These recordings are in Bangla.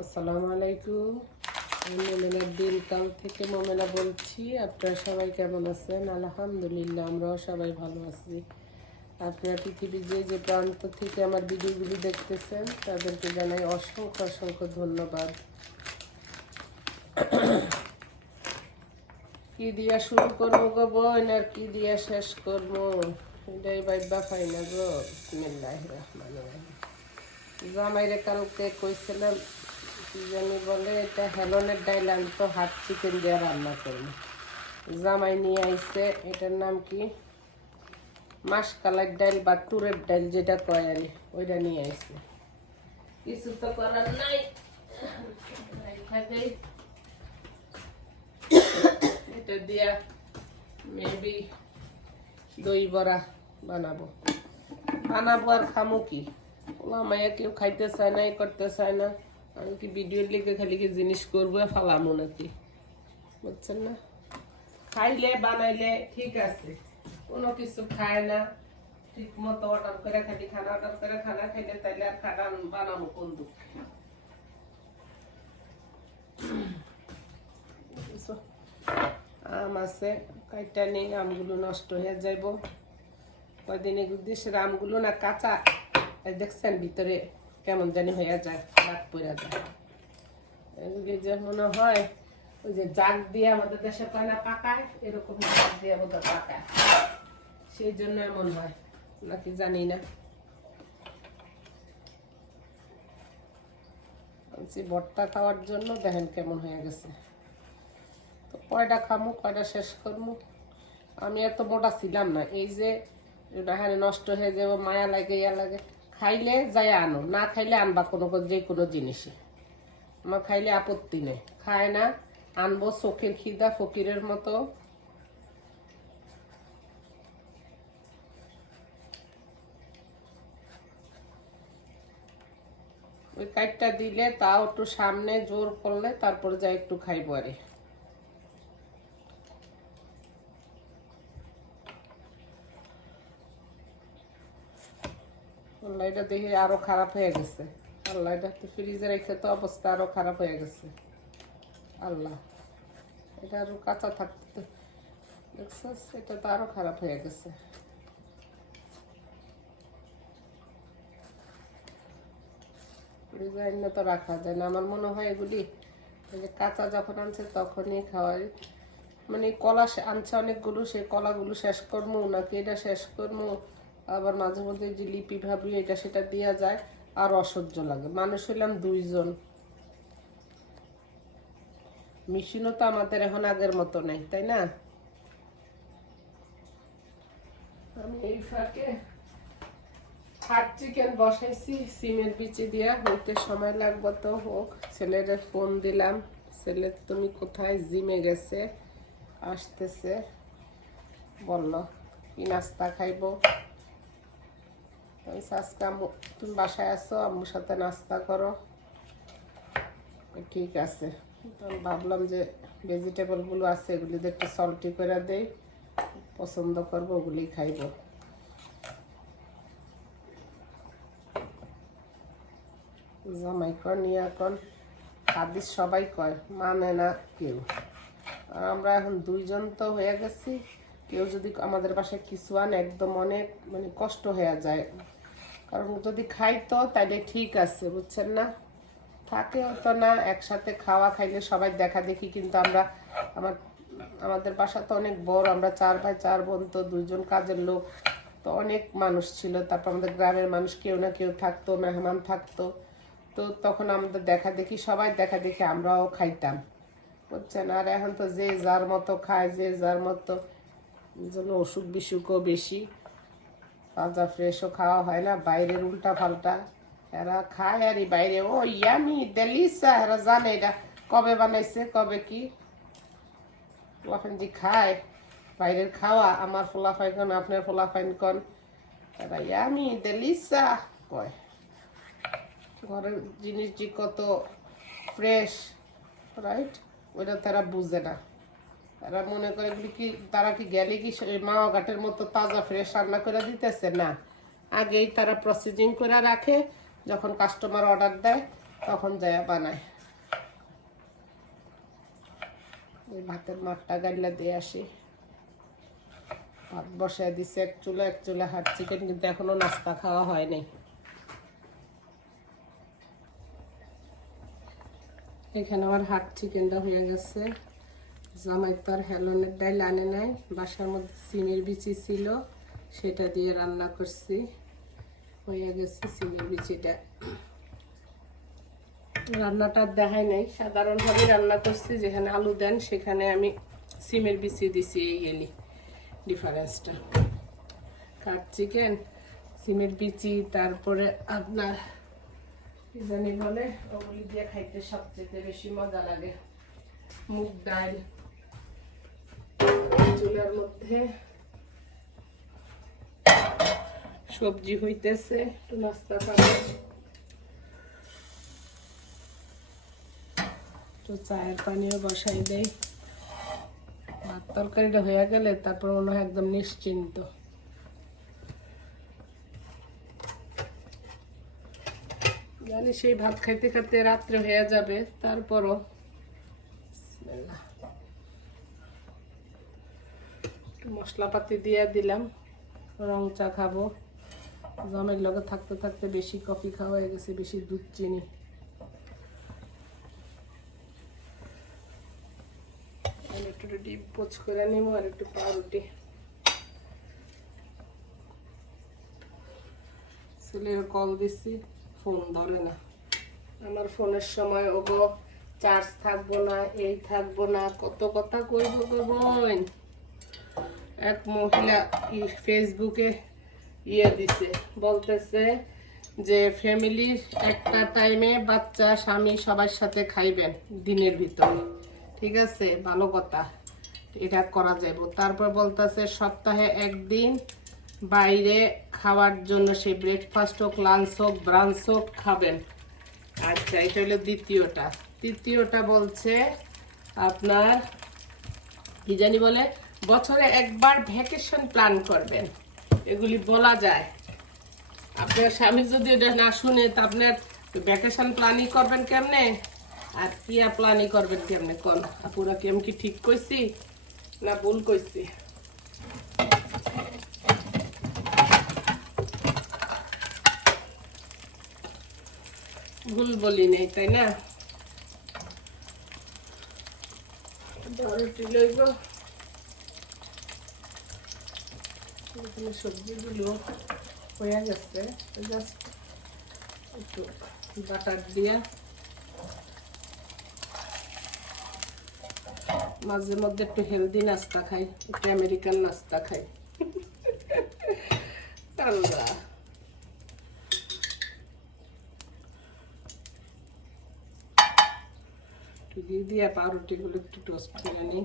আসসালামু আলাইকুম। আমি দিনকাল থেকে মোমেনা বলছি। আপনারা সবাই কেমন আছেন? আলহামদুলিল্লাহ, আমরাও সবাই ভালো আছি। আপনারা পৃথিবীর যে যে প্রান্ত থেকে আমার ভিডিওগুলি দেখতেছেন, তাদেরকে জানাই অসংখ্য অসংখ্য ধন্যবাদ। কি দিয়া শুরু করব গো বোন, আর কি দিয়া শেষ করব? এটাই বাইবা পাই না গো বিসমিল্লাহ রহমান জামাইরে কালকে কইছিলাম জানি বলে, এটা হেলনের ডাইল, আমি তো হাত চিকেন দিয়ে রান্না করব। জামাই নিয়ে আইছে, এটার নাম কি? মাস মাসকালার ডাইল বা তুরের ডাইল যেটা কয় আর ওইটা নিয়ে আইছে। কিছু তো করার নাই। এটা দিয়া মেবি দই বড়া বানাবো। বানাবো আর খামো কি? ওলা মায়া কেউ খাইতে চায় না করতে চায় না। আমি কি ভিডিওর লিখে খালি কি জিনিস করব, ফালামো নাকি? বুঝছেন না? খাইলে, বানাইলে ঠিক আছে। কোনো কিছু খায় না। ঠিক মতো অর্ডার করে খালি খানা, অর্ডার করে খানা খাইলে তাইলে আর খানা বানাবো কোন দুঃখ? আম আছে, কাইটা নেই, আমগুলো নষ্ট হয়ে যাইব। কয়দিন এগুলো দেশের আমগুলো না কাঁচা। দেখছেন ভিতরে কেমন জানি হয়ে যায় দাগ পড়ে যায়। যে মনে হয়, ওই যে জাগ দিয়ে আমাদের দেশে কয় না পাকায়, এরকম জাগ দিয়ে বোধহয় পাকায়। সেই জন্য এমন হয়, নাকি জানি না। ভর্তা খাওয়ার জন্য দেখেন কেমন হয়ে গেছে। তো কয়টা খামু, কয়টা শেষ করব আমি এত মোটা ছিলাম না, এই যে হ্যাঁ নষ্ট হয়ে যাব, মায়া লাগে, ইয়া লাগে। খাইলে যাই আনো, না খাইলে আনবা কোনো যে কোনো জিনিসে। আমার খাইলে আপত্তি নেই। খায় না, আনব চোখের খিদা ফকিরের মতো। ওই কাইটটা দিলে তাও একটু সামনে জোর করলে তারপরে যাই একটু খাইবো আরে। আল্লাহ, এটা দেখে আরও খারাপ হয়ে গেছে। আল্লাহ, এটা তো ফ্রিজে রেখে তো অবস্থা আরও খারাপ হয়ে গেছে। আল্লাহ, এটা আরও কাঁচা থাকতে দেখছিস, এটা তো আরও খারাপ হয়ে গেছে। ফ্রিজে এনে তো রাখা যায় না। আমার মনে হয় এগুলি কাঁচা যখন আনছে তখনই খাওয়াই। মানে কলা আনছে অনেকগুলো সেই কলাগুলো শেষ করব নাকি এটা শেষ করব আবার মাঝে মধ্যে যে লিপি ভাবি এটা সেটা দেওয়া যায়। আর অসহ্য লাগে। মানুষ হইলাম দুইজন। মেশিনও তো আমাদের এখন আগের মতো নেই, তাই না? আমি এই ফাঁকে হাট চিকেন বসাইছি, সিমের বিচি দিয়া। হইতে সময় লাগবে তো হোক। ছেলের ফোন দিলাম। ছেলে তুমি কোথায়? জিমে গেছে। আসতেছে। বলল, কি নাস্তা খাইবো? আমি আজকে আম্মু, তুমি বাসায় আসো আম্মুর সাথে নাস্তা করো। ঠিক আছে। ভাবলাম যে ভেজিটেবলগুলো আছে এগুলি একটু সল্টি করে দেই। পছন্দ করব, ওগুলি খাইবো। এখন সবাই কয় মানে না কেউ। আমরা এখন দুইজন তো হয়ে গেছি। কেউ যদি আমাদের বাসায় কিছু আনে, একদম অনেক মানে কষ্ট হয়ে যায়। কারণ যদি খাই তো ঠিক আছে, বুঝছেন না? থাকেও তো না, একসাথে খাওয়া খাইলে সবাই দেখা দেখি, কিন্তু আমরা, আমার, আমাদের বাসা তো অনেক বড়, আমরা চার ভাই, চার বোন তো দুজন কাজের লোক, তো অনেক মানুষ ছিল। তারপর আমাদের গ্রামের মানুষ কেউ না কেউ থাকতো, মেহমান থাকতো। তো তখন আমাদের দেখা দেখি, সবাই দেখা দেখি আমরাও খাইতাম, বুঝছেন? আর এখন তো যে যার মতো খায়, যে যার মতো জন্য অসুখ বিসুখও বেশি। তাজা ফ্রেশও খাওয়া হয় না, বাইরের উল্টা পাল্টা। এরা খায় আর বাইরে, ও ইয়ামি দেলিসা এরা জানে এটা কবে বানাইছে, কবে কি। পোলাফাইন যে খায়, বাইরের খাওয়া, আমার ফোলাফাইন কন, আপনার ফোলাফাইন কন। এরা ইয়ামি দেলিসা কয়। ঘরের জিনিস যে কত ফ্রেশ রাইট ওইটা তারা বুঝে না। তারা মনে করে কি তারা কি গেলে কি মাওয়া ঘাটের মতো তাজা ফ্রেশ রান্না করে দিতেছে? না। আগেই তারা প্রসেসিং করে রাখে, যখন কাস্টমার অর্ডার দেয়, তখন যায় বানায়। এই ভাতের মাঠটা গাইলা দিয়ে আসি। ভাত বসায় দিছে এক চুলা এক চুলা হাট চিকেন কিন্তু এখনও নাস্তা খাওয়া হয় নাই এখানে আমার হাট চিকেনটা হয়ে গেছে। জামাই তো আর হেলনের ডাইল আনে নাই, বাসার মধ্যে সিমের বিচি ছিল, সেটা দিয়ে রান্না করছি। হয়ে গেছে সিমের বিচিটা। রান্নাটা দেখাই নাই, সাধারণভাবে রান্না করছি, যেখানে আলু দেন সেখানে আমি সিমের বিচি দিছি এই গেলি ডিফারেন্সটা। কাঠ চিকেন, সিমের বিচি, তারপরে আপনার কি জানি বলে, ওগুলি দিয়ে খাইতে সবচেয়ে বেশি মজা লাগে। মুগ ডাল চুলার মধ্যে সবজি হইতেছে, একটু নাস্তা খাব। একটু চায়ের পানিও বসাই দেই। ভাত তরকারিটা হয়ে গেলে তারপর মনে হয় একদম নিশ্চিন্ত। জানি সেই ভাত খাইতে খাইতে রাত্রে হয়ে যাবে, তারপরও। একটু মশলাপাতি দিয়ে দিলাম। রং চা খাব। জমের লগে থাকতে থাকতে বেশি কফি খাওয়া হয়ে গেছে, বেশি দুধ চিনি। একটু ডিপ পোচ করে নিব আর একটু পাউরুটি। ছেলের কল দিছি, ফোন ধরে না। আমার ফোনের সময়, ওগো, চার্জ থাকব না, এই থাকব না, কত কথা গো বোন? এক মহিলা ফেসবুকে ইয়ে দিছে, বলতেছে যে ফ্যামিলির একটা টাইমে বাচ্চা, স্বামী সবার সাথে খাইবেন দিনের ভিতরে। ঠিক আছে? ভালো কথা। এটা করা যাইব। তারপর বলতেছে, সপ্তাহে একদিন বাইরে খাওয়ার জন্য সে ব্রেকফাস্ট হোক লাঞ্চ হোক ব্রাঞ্চ হোক খাবেন। আচ্ছা এটা হলো দ্বিতীয়টা। তৃতীয়টা বলছে আপনার, কি জানি বলে? বছরে একবার ভ্যাকেশন প্ল্যান করবেন। এগুলি বলা যায়। আপনার স্বামী যদি এটা না শুনে, তা আপনার ভ্যাকেশন প্ল্যানই করবেন কেমনে? আর ইয়া প্ল্যানই করবেন কেমনে? কোন? পুরা কেম কি ঠিক কইছি? না ভুল কইছি? ভুল বলি নেই, তাই না? রুটি লইব। এখানে সবজিগুলো হয়ে গেছে। জাস্ট একটু বাটার দিয়া মাঝে মধ্যে একটু হেলদি নাস্তা খাই, একটু আমেরিকান নাস্তা খাই। আল্লাহ দিয়ে দিয়ে পাউরুটিগুলো একটু টোস্ট করে নিই।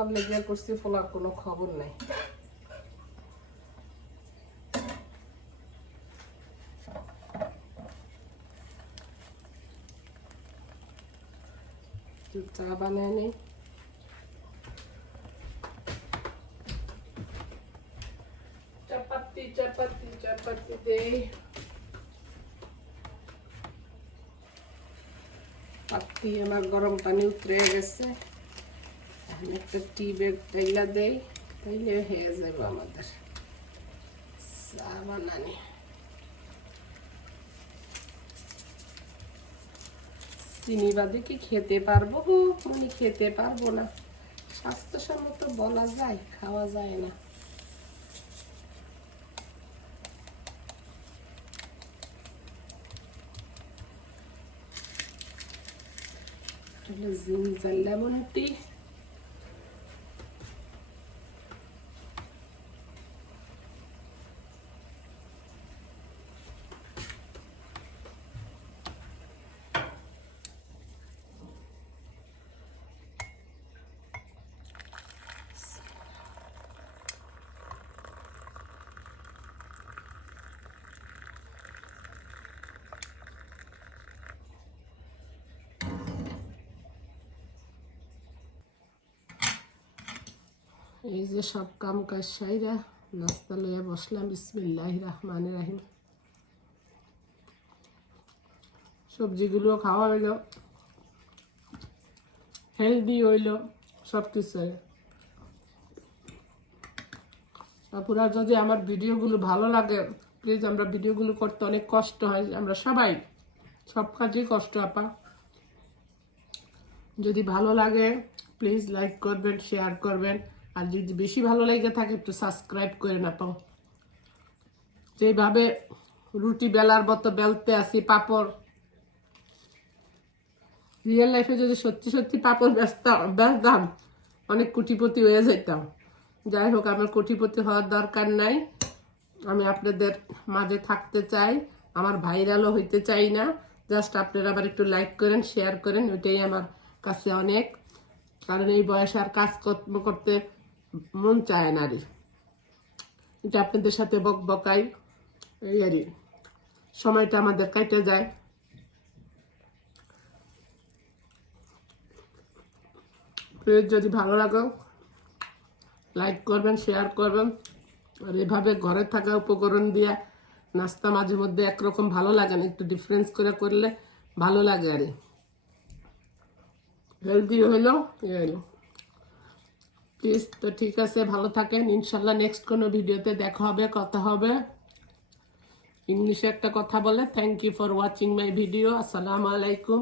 ফোলার লেগে করছি ফোলার কোনো খবর নাই। চা বানিয়ে নিই চাপাতি চাপাতি চাপাতি দেই। পাতি আমার গরম পানি উতরে গেছে। একটা টি ব্যাগ তাইলা হয়ে আমাদের চা বানানি। চিনি বাদে কি খেতে পারব? মানে খেতে পারব না। স্বাস্থ্যসম্মত বলা যায়, খাওয়া যায় না। জিঞ্জার লেমন টি এই যে সব কাম কাজ সাইরা নাস্তা লইয়া বসলাম, বিসমিল্লাহ রহমান রাহিম। সবজিগুলো খাওয়া হইল, হেলদি হইল সব কিছু আপুরা, যদি আমার ভিডিওগুলো ভালো লাগে প্লিজ আমরা ভিডিওগুলো করতে অনেক কষ্ট হয়, আমরা সবাই, সব কাজেই কষ্ট, আপা। যদি ভালো লাগে প্লিজ লাইক করবেন শেয়ার করবেন। আর যদি বেশি ভালো লেগে থাকে, একটু সাবস্ক্রাইব করে না পাও যেভাবে রুটি বেলার মতো বেলতে আসি, পাপড়। রিয়েল লাইফে যদি সত্যি সত্যি পাপড় বেচতাম বেচতাম, অনেক কোটিপতি হয়ে যেতাম। যাই হোক, আমার কোটিপতি হওয়ার দরকার নাই। আমি আপনাদের মাঝে থাকতে চাই, আমার ভাইরালও হইতে চাই না। জাস্ট আপনারা আবার একটু লাইক করেন শেয়ার করেন, ওইটাই আমার কাছে অনেক। কারণ এই বয়সে আর কাজ করতে মন চায় না রে। এটা আপনাদের সাথে বক বকাই, এই আরই সময়টা আমাদের কেটে যায়। প্লিজ যদি ভালো লাগে, লাইক করবেন, শেয়ার করবেন। আর এভাবে ঘরে থাকা উপকরণ দিয়ে নাস্তা মাঝে মধ্যে একরকম ভালো লাগে না, একটু ডিফারেন্স করে করলে ভালো লাগে আরে হেলদি হইল এ হইল প্লিজ তো ঠিক আছে, ভালো থাকেন। ইনশাল্লাহ নেক্সট কোনো ভিডিওতে দেখা হবে, কথা হবে। ইংলিশে একটা কথা বলে thank you for watching my video আসসালামু আলাইকুম